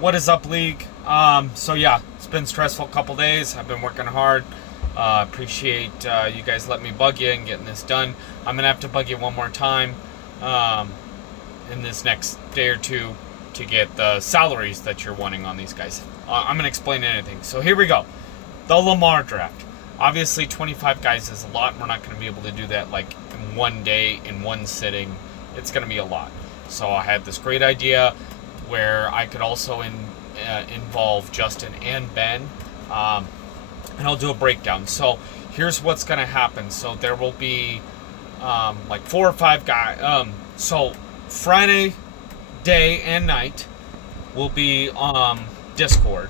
What is up, League? So yeah, it's been a stressful couple days. I've been working hard. Appreciate you guys letting me bug you and getting this done. I'm gonna have to bug you one more time in this next day or two to get the salaries that you're wanting on these guys. I'm gonna explain anything. So here we go. The Lamar Draft. Obviously, 25 guys is a lot. We're not gonna be able to do that like in one day, in one sitting. It's gonna be a lot. So I had this great idea where I could also involve Justin and Ben, and I'll do a breakdown. So here's what's going to happen. So there will be like 4 or 5 guys. So Friday day and night will be Discord,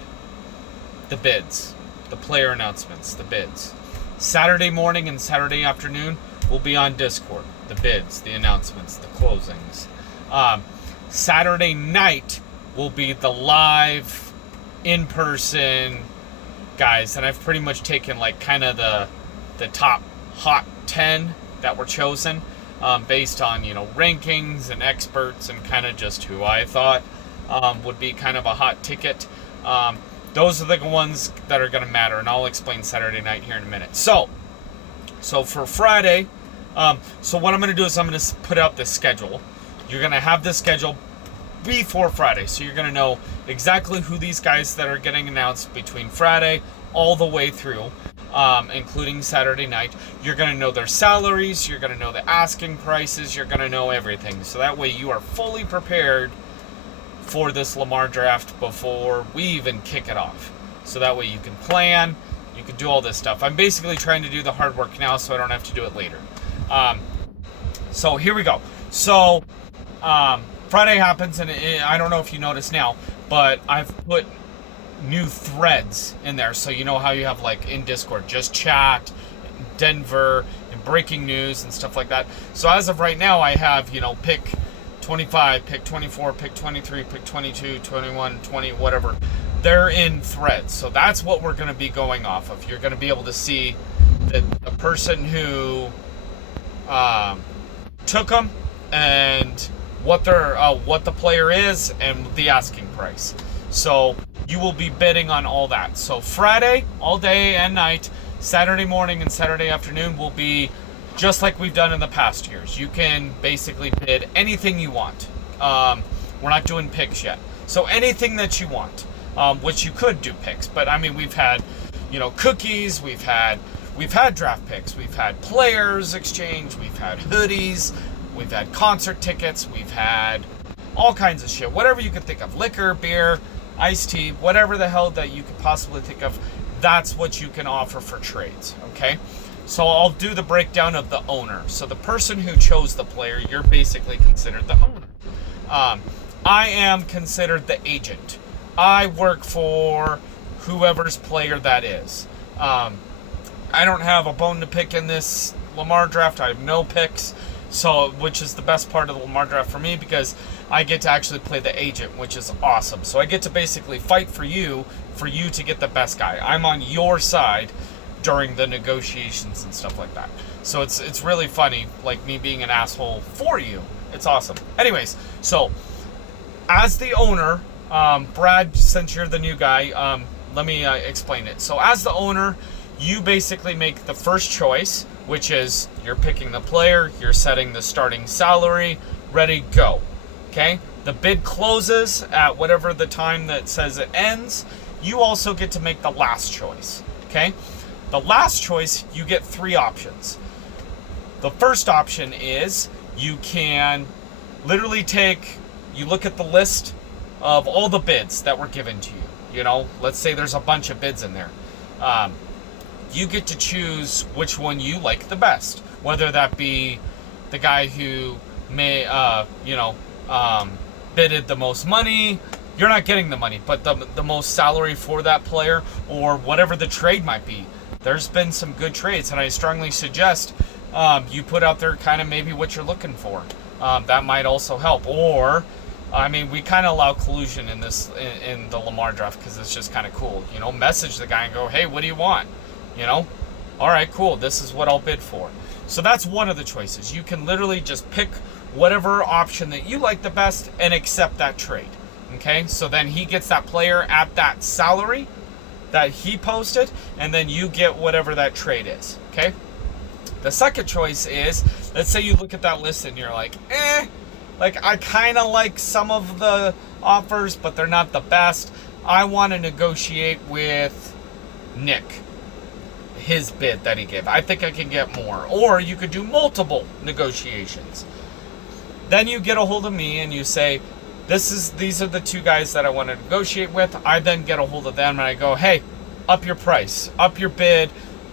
the bids, the player announcements, the bids. Saturday morning and Saturday afternoon will be on Discord, the bids, the announcements, the closings. Saturday night will be the live, in-person guys, and I've pretty much taken like kind of the top hot 10 that were chosen based on rankings and experts and kind of just who I thought would be kind of a hot ticket. Those are the ones that are going to matter, and I'll explain Saturday night here in a minute. So for Friday, so what I'm going to do is I'm going to put out the schedule. You're going to have this schedule before Friday, so you're going to know exactly who these guys that are getting announced between Friday all the way through, including Saturday night. You're going to know their salaries, you're going to know the asking prices, you're going to know everything. So that way you are fully prepared for this Lamar Draft before we even kick it off. So that way you can plan, you can do all this stuff. I'm basically trying to do the hard work now so I don't have to do it later. So here we go. So Friday happens, and I don't know if you notice now, but I've put new threads in there. So you know how you have like in Discord, just chat, Denver, and breaking news and stuff like that. So as of right now, I have, pick 25, pick 24, pick 23, pick 22, 21, 20, whatever. They're in threads. So that's what we're going to be going off of. You're going to be able to see the person who took them and what the player is and the asking price. So you will be bidding on all that. So Friday all day and night, Saturday morning and Saturday afternoon will be just like we've done in the past years. You can basically bid anything you want. We're not doing picks yet, so anything that you want, which you could do picks, but I mean we've had cookies, we've had draft picks, we've had players exchange, we've had hoodies, we've had concert tickets, we've had all kinds of shit. Whatever you could think of. Liquor, beer, iced tea, whatever the hell that you could possibly think of, that's what you can offer for trades, okay? So I'll do the breakdown of the owner. So the person who chose the player, you're basically considered the owner. I am considered the agent. I work for whoever's player that is. I don't have a bone to pick in this Lamar Draft. I have no picks. So, which is the best part of the Lamar Draft for me, because I get to actually play the agent, which is awesome. So I get to basically fight for you to get the best guy. I'm on your side during the negotiations and stuff like that. So it's really funny, like me being an asshole for you. It's awesome. Anyways, so as the owner, Brad, since you're the new guy, let me explain it. So as the owner, you basically make the first choice, which is you're picking the player, you're setting the starting salary, ready, go. Okay? The bid closes at whatever the time that says it ends. You also get to make the last choice. Okay? The last choice, you get 3 options. The first option is you can literally you look at the list of all the bids that were given to you. Let's say there's a bunch of bids in there. You get to choose which one you like the best, whether that be the guy who may, bidded the most money. You're not getting the money, but the most salary for that player, or whatever the trade might be. There's been some good trades, and I strongly suggest you put out there kind of maybe what you're looking for. That might also help. Or, I mean, we kind of allow collusion in the Lamar Draft because it's just kind of cool. Message the guy and go, hey, what do you want? All right, cool. This is what I'll bid for. So that's one of the choices. You can literally just pick whatever option that you like the best and accept that trade. Okay, so then he gets that player at that salary that he posted, and then you get whatever that trade is. Okay. The second choice is, let's say you look at that list and you're like, like I kind of like some of the offers, but they're not the best. I want to negotiate with Nick, his bid that he gave. I think I can get more. Or you could do multiple negotiations. Then you get a hold of me and you say, these are the two guys that I want to negotiate with. I then get a hold of them and I go, hey, up your price, up your bid,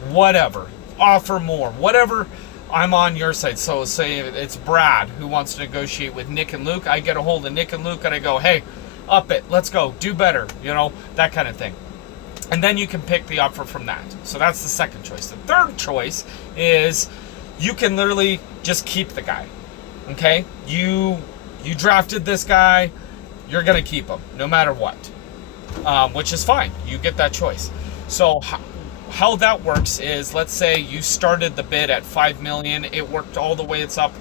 whatever. Offer more, whatever. I'm on your side. So say it's Brad who wants to negotiate with Nick and Luke. I get a hold of Nick and Luke and I go, hey, up it, let's go, do better, that kind of thing. And then you can pick the offer from that. So that's the second choice. The third choice is you can literally just keep the guy. Okay? You drafted this guy, you're going to keep him no matter what. Which is fine. You get that choice. So how that works is, let's say you started the bid at $5 million. It worked all the way it's up.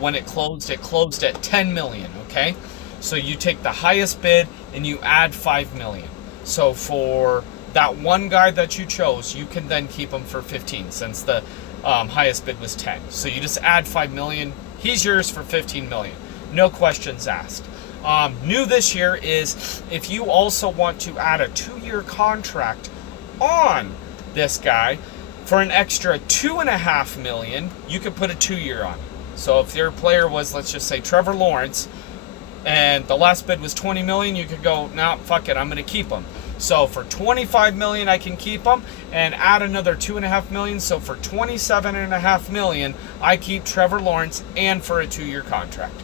When it closed at $10 million. Okay? So you take the highest bid and you add $5 million. So for that one guy that you chose, you can then keep him for 15 since the highest bid was 10. So you just add $5 million. He's yours for 15 million. No questions asked. New this year is if you also want to add a 2-year contract on this guy for an extra $2.5 million, you could put a 2-year on it. So if your player was, let's just say Trevor Lawrence, and the last bid was 20 million, you could go, nah, fuck it, I'm going to keep him. So for 25 million, I can keep him and add another 2.5 million. So for 27.5 million, I keep Trevor Lawrence and for a 2-year contract.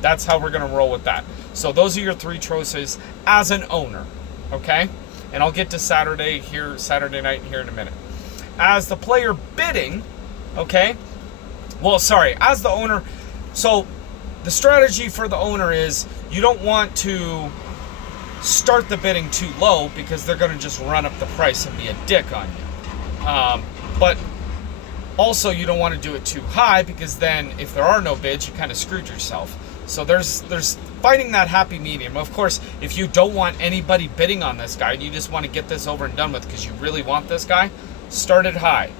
That's how we're going to roll with that. So those are your 3 choices as an owner. Okay. And I'll get to Saturday night here in a minute. As the player bidding, okay. Well, sorry, as the owner. So the strategy for the owner is you don't want to start the bidding too low because they're going to just run up the price and be a dick on you. But also you don't want to do it too high because then if there are no bids, you kind of screwed yourself. So there's finding that happy medium. Of course, if you don't want anybody bidding on this guy and you just want to get this over and done with because you really want this guy, start it high.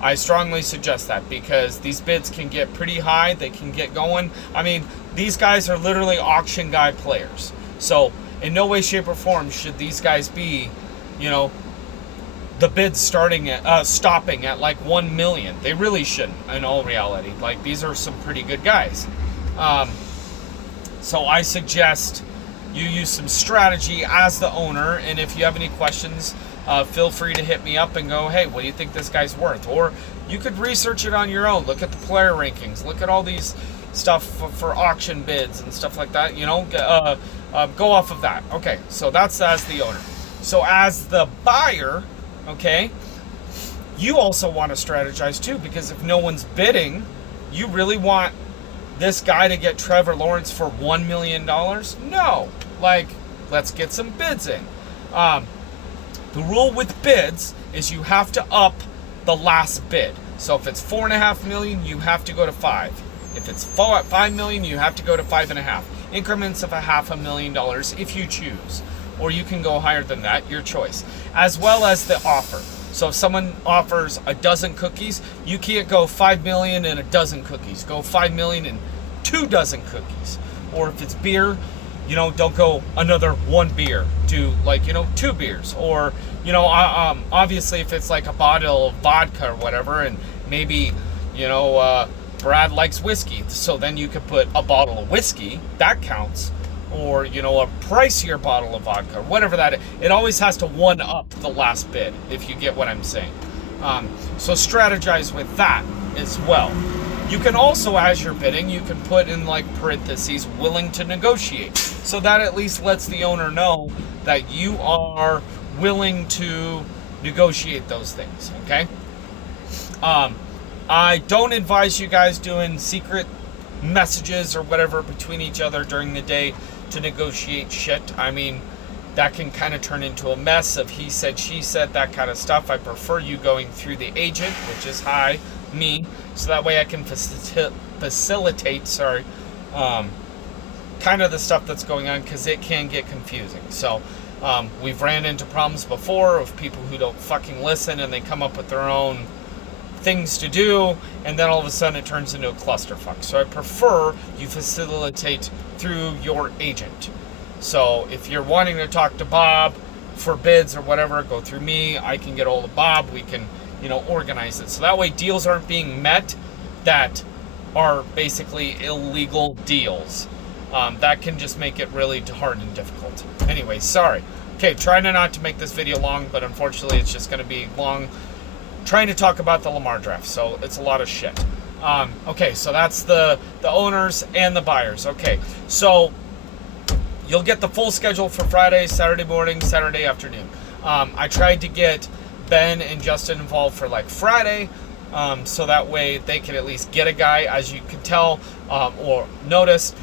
I strongly suggest that because these bids can get pretty high. They can get going. I mean, these guys are literally auction guy players. So in no way, shape, or form should these guys be, the bids stopping at like 1 million. They really shouldn't in all reality. Like, these are some pretty good guys. So I suggest you use some strategy as the owner. And if you have any questions, feel free to hit me up and go, hey, what do you think this guy's worth? Or you could research it on your own. Look at the player rankings. Look at all these stuff for auction bids and stuff like that. Go off of that. Okay, so that's as the owner. So as the buyer, okay, you also want to strategize too, because if no one's bidding, you really want this guy to get Trevor Lawrence for $1 million? No. Like, let's get some bids in. The rule with bids is you have to up the last bid. So if it's $4.5 million, you have to go to 5. If it's $5 million, you have to go to 5.5. Increments of $500,000 if you choose. Or you can go higher than that, your choice. As well as the offer. So if someone offers a dozen cookies, you can't go 5 million and a dozen cookies. Go 5 million and 2 dozen cookies. Or if it's beer, don't go another 1 beer. Do 2 beers. Or, obviously if it's like a bottle of vodka or whatever, and maybe, Brad likes whiskey. So then you could put a bottle of whiskey, that counts. Or, a pricier bottle of vodka, whatever that is. It always has to one up the last bid, if you get what I'm saying. So strategize with that as well. You can also, as you're bidding, you can put in parentheses, willing to negotiate. So that at least lets the owner know that you are willing to negotiate those things, okay? I don't advise you guys doing secret messages or whatever between each other during the day to negotiate shit. I mean, that can kind of turn into a mess of he said, she said, that kind of stuff. I prefer you going through the agent, which is me, so that way I can facilitate, kind of the stuff that's going on, because it can get confusing. So we've ran into problems before of people who don't fucking listen, and they come up with their own things to do, and then all of a sudden it turns into a clusterfuck. So I prefer you facilitate through your agent. So if you're wanting to talk to Bob for bids or whatever, go through me. I can get hold of Bob. We can, organize it. So that way deals aren't being met that are basically illegal deals. That can just make it really hard and difficult. Anyway, sorry. Okay, trying not to make this video long, but unfortunately it's just going to be long trying to talk about the Lamar Draft. So it's a lot of shit. Okay, so that's the owners and the buyers. Okay, so you'll get the full schedule for Friday, Saturday morning, Saturday afternoon. I tried to get Ben and Justin involved for like Friday, so that way they can at least get a guy. As you can tell or notice,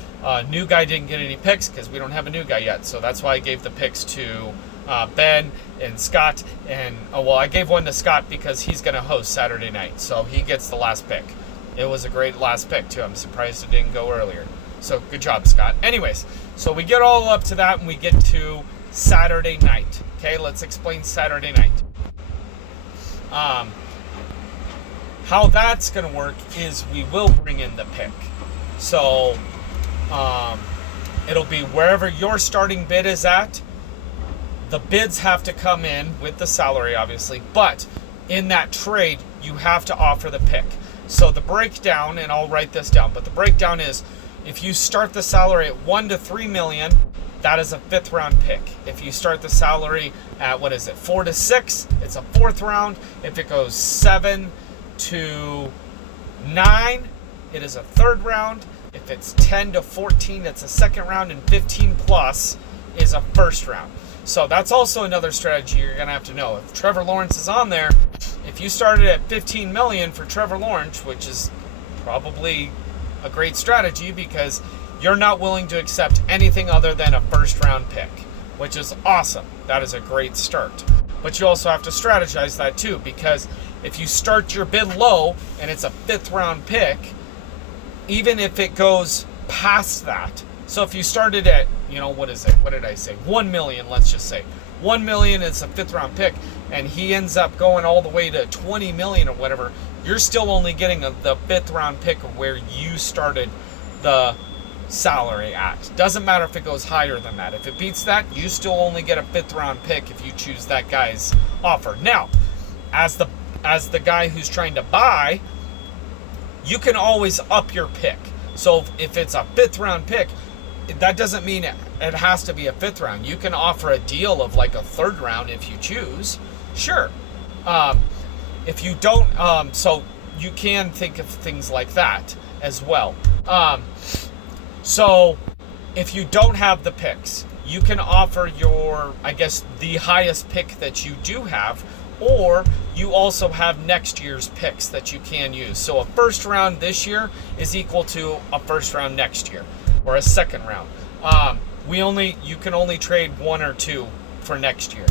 new guy didn't get any picks because we don't have a new guy yet. So that's why I gave the picks to Ben and Scott. And I gave one to Scott because he's going to host Saturday night, so he gets the last pick. It was a great last pick too. I'm surprised it didn't go earlier. So good job, Scott. Anyways, so we get all up to that and we get to Saturday night. Okay, let's explain Saturday night. How that's going to work is we will bring in the pick. So it'll be wherever your starting bid is at. The bids have to come in with the salary, obviously, but in that trade, you have to offer the pick. So the breakdown, and I'll write this down, but the breakdown is, if you start the salary at $1 to $3 million, that is a 5th round pick. If you start the salary at, 4 to 6, it's a 4th round. If it goes 7 to 9, it is a 3rd round. If it's 10 to 14, it's a 2nd round, and 15 plus is a 1st round. So that's also another strategy you're going to have to know. If Trevor Lawrence is on there, if you started at $15 million for Trevor Lawrence, which is probably a great strategy because you're not willing to accept anything other than a 1st round pick, which is awesome. That is a great start. But you also have to strategize that too, because if you start your bid low and it's a 5th round pick, even if it goes past that, so if you started at, what did I say? 1 million, let's just say. 1 million is a 5th round pick, and he ends up going all the way to 20 million or whatever, you're still only getting the 5th round pick of where you started the salary at. Doesn't matter if it goes higher than that. If it beats that, you still only get a 5th round pick if you choose that guy's offer. Now, as the guy who's trying to buy, you can always up your pick. So if it's a 5th round pick, that doesn't mean it has to be a 5th round. You can offer a deal of like a 3rd round if you choose. Sure. If you don't, so you can think of things like that as well. So if you don't have the picks, you can offer the highest pick that you do have, or you also have next year's picks that you can use. So a 1st round this year is equal to a 1st round next year, or a 2nd round. You can only trade 1 or 2 for next year.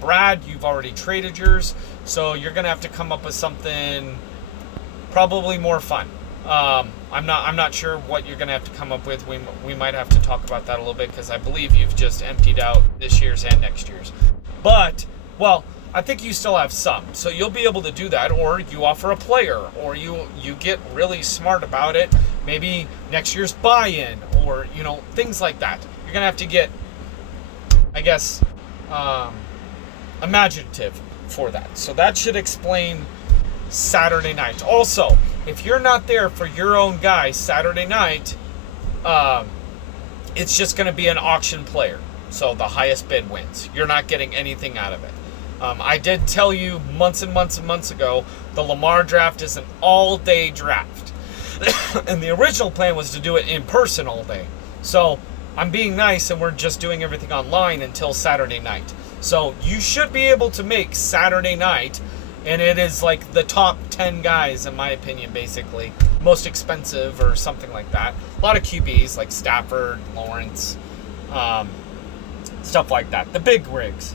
Brad, you've already traded yours, so you're gonna have to come up with something probably more fun. I'm not sure what you're gonna have to come up with. We might have to talk about that a little bit, because I believe you've just emptied out this year's and next year's. But I think you still have some, so you'll be able to do that, or you offer a player, or you get really smart about it. Maybe next year's buy-in, or things like that. You're gonna have to get, imaginative for that. So that should explain Saturday night. Also, if you're not there for your own guy Saturday night, it's just going to be an auction player. So the highest bid wins. You're not getting anything out of it. I did tell you months and months and months ago, the Lamar Draft is an all-day draft. And the original plan was to do it in person all day. So I'm being nice, and we're just doing everything online until Saturday night. So you should be able to make Saturday night, and it is like the top 10 guys, in my opinion, basically. Most expensive or something like that. A lot of QBs like Stafford, Lawrence, stuff like that. The big rigs.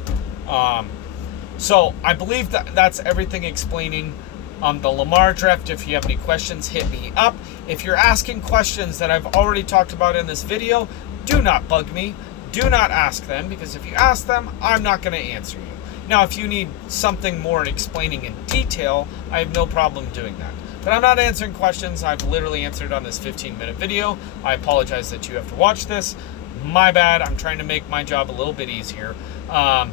So I believe that's everything explaining The Lamar Draft. If you have any questions, hit me up. If you're asking questions that I've already talked about in this video, do not bug me. Do not ask them, because if you ask them, I'm not going to answer you. Now, if you need something more explaining in detail, I have no problem doing that. But I'm not answering questions. I've literally answered on this 15-minute video. I apologize that you have to watch this. My bad. I'm trying to make my job a little bit easier. I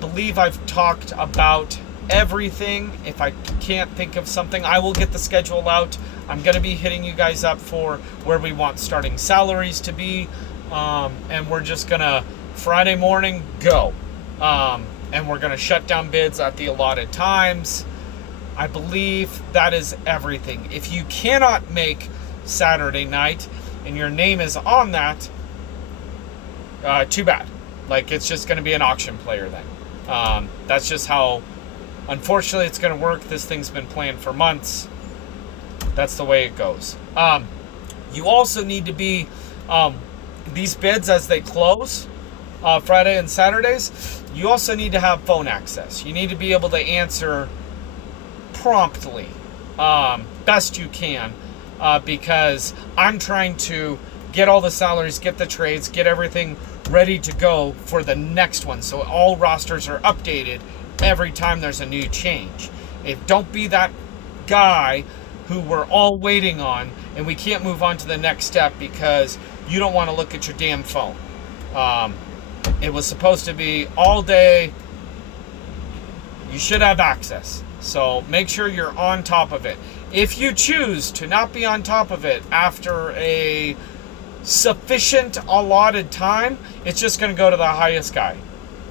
believe I've talked about everything. If I can't think of something, I will get the schedule out. I'm going to be hitting you guys up for where we want starting salaries to be. And we're just going to, Friday morning, go. And we're going to shut down bids at the allotted times. I believe that is everything. If you cannot make Saturday night and your name is on that, too bad. Like, it's just going to be an auction player then. That's just how, unfortunately, it's going to work. This thing's been planned for months. That's the way it goes. You also need to be, these bids as they close, Friday and Saturdays, you also need to have phone access. You need to be able to answer promptly, best you can, because I'm trying to get all the salaries, get the trades, get everything ready to go for the next one, so all rosters are updated every time there's a new change. Don't be that guy who we're all waiting on and we can't move on to the next step because you don't want to look at your damn phone. It was supposed to be all day. You should have access. So make sure you're on top of it. If you choose to not be on top of it after a sufficient allotted time, it's just going to go to the highest guy.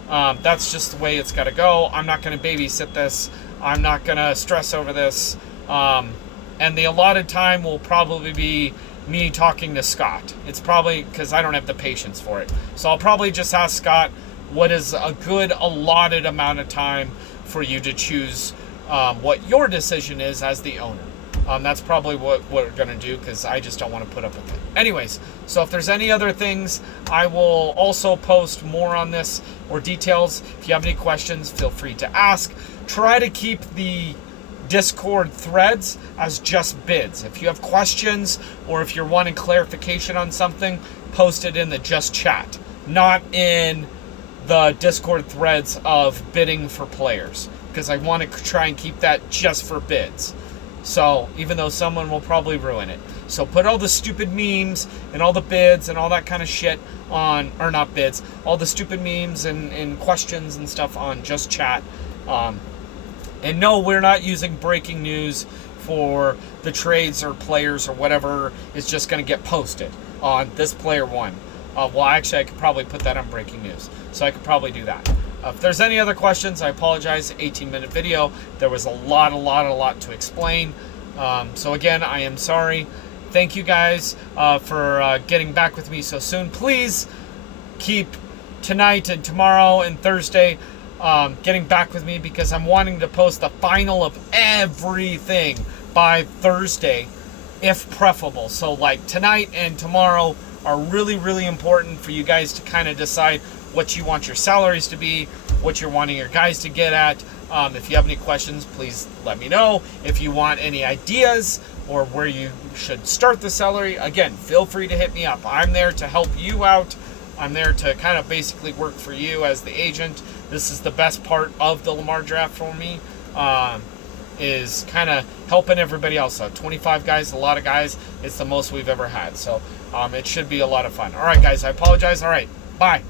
That's just the way it's got to go. I'm not going to babysit this. I'm not going to stress over this. And the allotted time will probably be me talking to Scott. It's probably because I don't have the patience for it. So I'll probably just ask Scott what is a good allotted amount of time for you to choose what your decision is as the owner. That's probably what we're going to do, because I just don't want to put up with it. Anyways, so if there's any other things, I will also post more on this or details. If you have any questions, feel free to ask. Try to keep the Discord threads as just bids. If you have questions or if you're wanting clarification on something, post it in the just chat, not in the Discord threads of bidding for players, because I want to try and keep that just for bids. So even though someone will probably ruin it, so put all the stupid memes and all the bids and all that kind of shit on, or not bids, all the stupid memes and questions and stuff on just chat. And no, we're not using breaking news for the trades or players or whatever is just going to get posted on this player one. Well, actually, I could probably put that on breaking news. So I could probably do that. If there's any other questions, I apologize. 18-minute video. There was a lot to explain. So again, I am sorry. Thank you guys for getting back with me so soon. Please keep tonight and tomorrow and Thursday getting back with me, because I'm wanting to post the final of everything by Thursday, if preferable. So like tonight and tomorrow are really important for you guys to kind of decide what you want your salaries to be, what you're wanting your guys to get at. If you have any questions, please let me know. If you want any ideas or where you should start the salary, again, feel free to hit me up. I'm there to help you out. I'm there to kind of basically work for you as the agent. This is the best part of the Lamar Draft for me, is kind of helping everybody else out. 25 guys, a lot of guys. It's the most we've ever had. So it should be a lot of fun. All right, guys, I apologize. All right, bye.